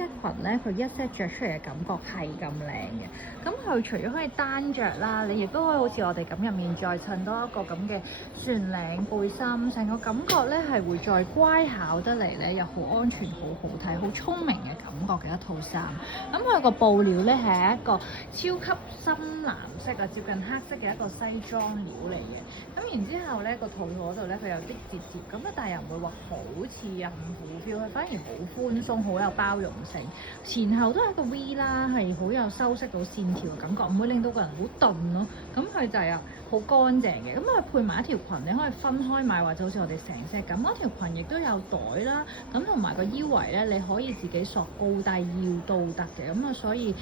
set 裙咧，佢一 set 着出嚟嘅感覺係咁靚嘅。咁佢除咗可以單着啦，你亦都可以好似我哋咁入面再襯多一個咁嘅旋領背心，成個感覺咧係會再乖巧得嚟咧，又好安全、好好睇、好聰明嘅感覺嘅一套衫。咁佢個布料咧係一個超級深藍色啊，接近黑色嘅一個西裝料嚟嘅。咁然之後咧個肚嗰度咧佢有啲折咁啊，但係又唔會話好似孕婦 feel，佢反而好寬鬆，好有包容性。前後都係一個 V 啦，係好有修飾到線條嘅感覺，唔會令到個人好鈍咯。咁佢就係好乾淨嘅。咁佢配埋一條裙，你可以分開買，或者好似我哋成 set 咁。嗰條裙亦都有袋啦，咁同埋個腰圍咧，你可以自己索高低腰都得嘅。咁啊，所以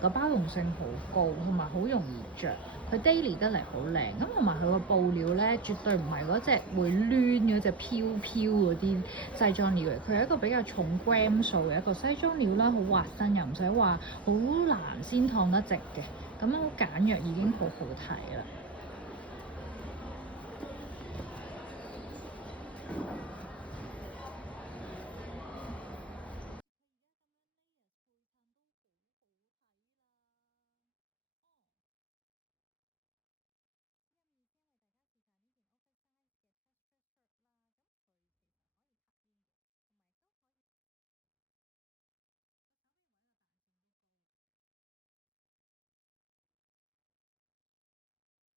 個包容性好高，同埋好容易着。佢 daily 得嚟好靚，咁同埋佢個布料咧，絕對唔係嗰隻會攣嗰隻飄飄嗰啲西裝料嚟，佢係一個比較重 gram 數嘅一個西裝料啦，好滑身又唔使話好難先燙得直嘅，咁好簡約已經好好睇啦。